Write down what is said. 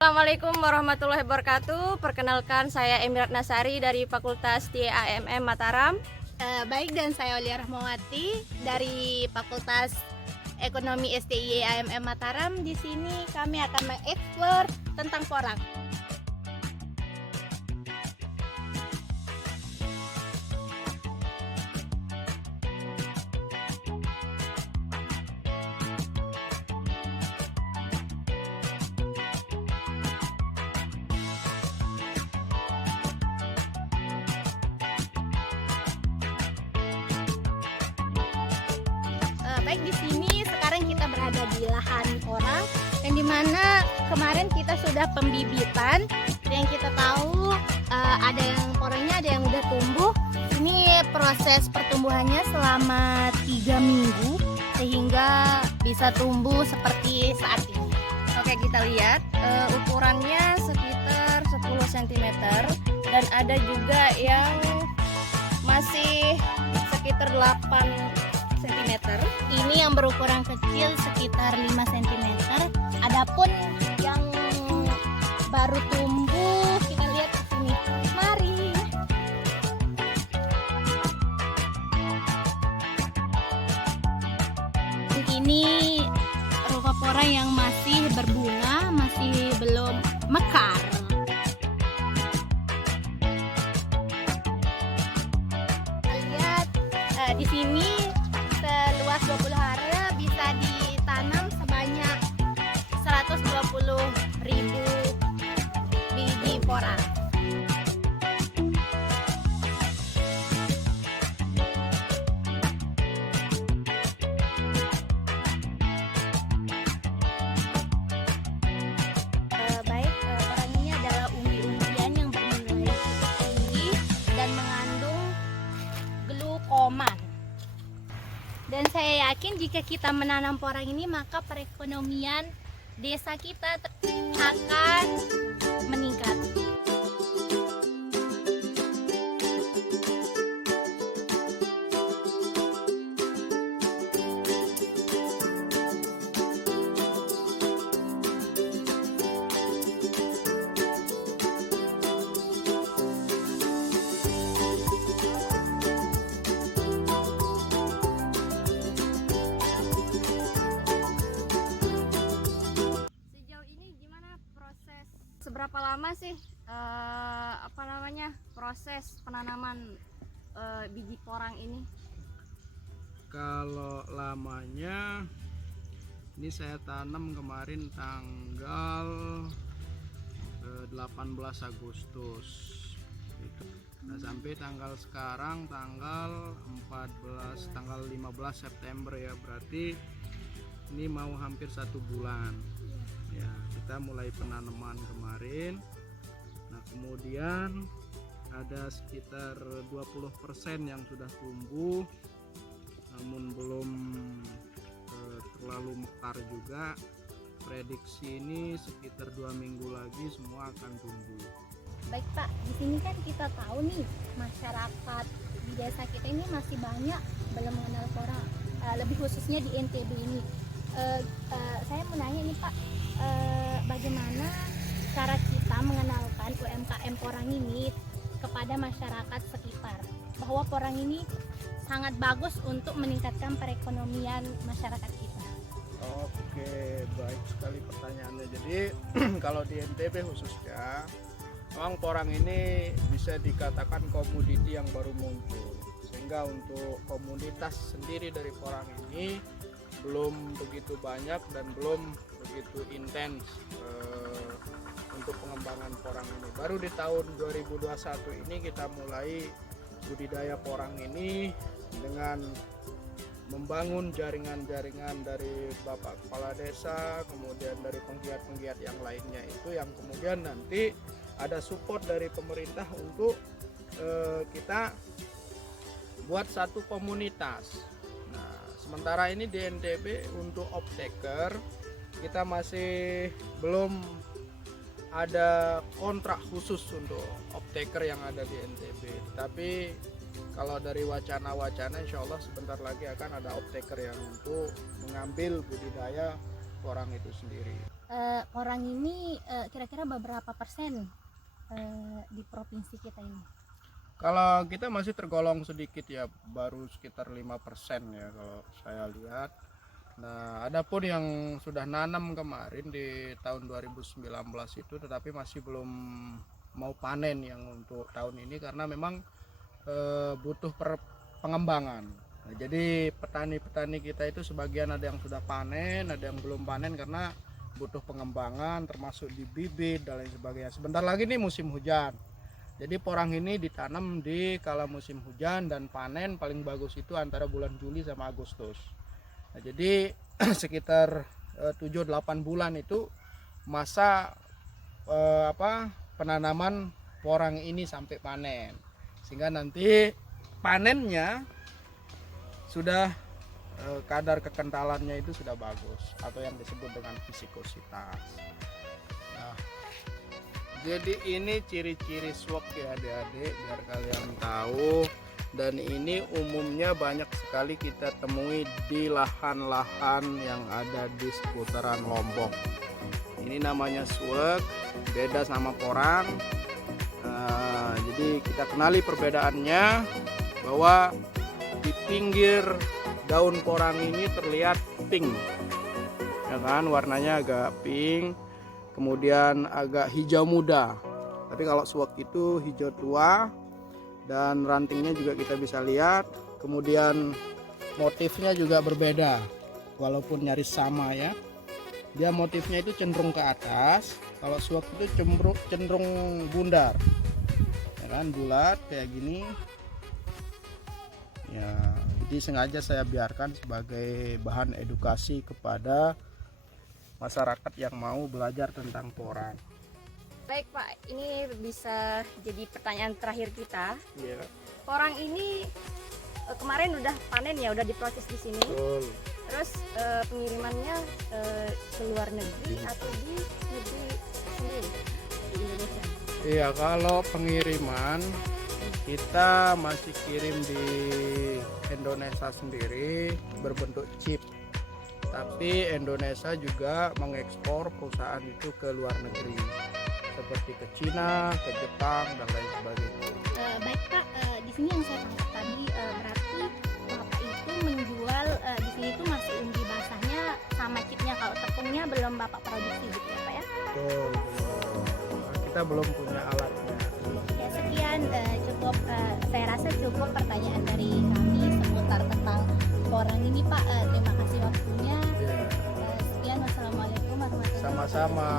Assalamualaikum warahmatullahi wabarakatuh. Perkenalkan, saya Emirat Nasari dari Fakultas TAMM Mataram. Baik, dan saya Aulia Rahmawati dari Fakultas Ekonomi STI AMM Mataram. Di sini kami akan mengeksplor tentang porang. Baik, di sini sekarang kita berada di lahan porang, yang dimana kemarin kita sudah pembibitan. Yang kita tahu ada yang porangnya, ada yang udah tumbuh. Ini proses pertumbuhannya selama 3 minggu sehingga bisa tumbuh seperti saat ini. Oke, kita lihat ukurannya sekitar 10 cm dan ada juga yang masih sekitar 8 cm. Ini yang berukuran kecil sekitar 5 cm. Adapun yang baru tumbuh, kita lihat di sini. Mari. Ini ruka pora yang masih berbunga, masih belum mekar. Lihat di sini seluas 20 hara bisa ditanam sebanyak 120.000 biji pora. Baik, porang ini adalah umbi-umbian yang bernilai tinggi dan mengandung glukoman. Dan saya yakin jika kita menanam porang ini, maka perekonomian desa kita akan meningkat. Sejauh ini gimana proses? Seberapa lama sih proses penanaman biji porang ini? Kalau lamanya, ini saya tanam kemarin tanggal 18 Agustus gitu. Nah, sampai tanggal sekarang tanggal 15 September ya, berarti ini mau hampir 1 bulan ya. Kita mulai penanaman kemarin. Nah, kemudian ada sekitar 20% yang sudah tumbuh, namun belum terlalu mekar juga. Prediksi ini sekitar 2 minggu lagi semua akan tumbuh. Baik Pak, di sini kan kita tahu nih, masyarakat di desa kita ini masih banyak belum mengenal porang, lebih khususnya di NTB ini. Saya mau nanya nih Pak, bagaimana cara kita mengenalkan UMKM porang ini kepada masyarakat sekitar, bahwa porang ini sangat bagus untuk meningkatkan perekonomian masyarakat kita. Oke, baik sekali pertanyaannya. Jadi kalau di NTB khususnya, memang porang ini bisa dikatakan komoditi yang baru muncul, sehingga untuk komunitas sendiri dari porang ini belum begitu banyak dan belum begitu intens untuk pengembangan porang ini. Baru di tahun 2021 ini kita mulai budidaya porang ini dengan membangun jaringan-jaringan dari Bapak Kepala Desa, kemudian dari penggiat-penggiat yang lainnya itu, yang kemudian nanti ada support dari pemerintah untuk kita buat satu komunitas. Nah, sementara ini di NTB untuk off-taker kita masih belum ada kontrak khusus untuk off-taker yang ada di NTB. Tapi kalau dari wacana-wacana, insya Allah sebentar lagi akan ada off-taker yang untuk mengambil budidaya porang itu sendiri. Porang ini kira-kira beberapa persen di provinsi kita ini? Kalau kita masih tergolong sedikit ya, baru sekitar 5% ya kalau saya lihat. Nah, adapun yang sudah nanam kemarin di tahun 2019 itu, tetapi masih belum mau panen yang untuk tahun ini karena memang butuh pengembangan. Nah, jadi petani-petani kita itu sebagian ada yang sudah panen, ada yang belum panen karena butuh pengembangan termasuk di bibit dan lain sebagainya. Sebentar lagi nih musim hujan. Jadi porang ini ditanam di kala musim hujan dan panen paling bagus itu antara bulan Juli sama Agustus. Nah, jadi sekitar 7-8 bulan itu masa penanaman porang ini sampai panen. Sehingga nanti panennya sudah kadar kekentalannya itu sudah bagus atau yang disebut dengan viskositas. Nah, jadi ini ciri-ciri swak ya adik-adik, biar kalian tahu. Dan ini umumnya banyak sekali kita temui di lahan-lahan yang ada di seputaran Lombok. Ini namanya swak, beda sama porang. Jadi kita kenali perbedaannya, bahwa di pinggir daun porang ini terlihat pink, ya kan, warnanya agak pink, kemudian agak hijau muda. Tapi kalau swak itu hijau tua, dan rantingnya juga kita bisa lihat. Kemudian motifnya juga berbeda, walaupun nyaris sama ya. Dia motifnya itu cenderung ke atas. Kalau swak itu cenderung bundar, ya kan, bulat kayak gini. Ya, jadi sengaja saya biarkan sebagai bahan edukasi kepada masyarakat yang mau belajar tentang porang. Baik Pak, ini bisa jadi pertanyaan terakhir kita. Iya. Porang ini kemarin udah panen ya, udah diproses di sini. Betul. Terus pengirimannya ke luar negeri atau di negeri sendiri di Indonesia? Iya, kalau pengiriman kita masih kirim di Indonesia sendiri berbentuk chip. Tapi Indonesia juga mengekspor perusahaan itu ke luar negeri, seperti ke Cina, ke Jepang dan lain sebagainya. Baik Pak, di sini yang saya tangkap tadi berarti Bapak itu menjual di sini itu masih umbi basahnya sama chipnya, kalau tepungnya belum Bapak produksi gitu ya Pak ya? Betul. Kita belum punya alatnya. Ya sekian, cukup saya rasa cukup pertanyaan dari kami seputar tentang porang ini Pak. Terima kasih waktunya. Ya. Sekian, wassalamualaikum warahmatullahi wabarakatuh. Sama-sama.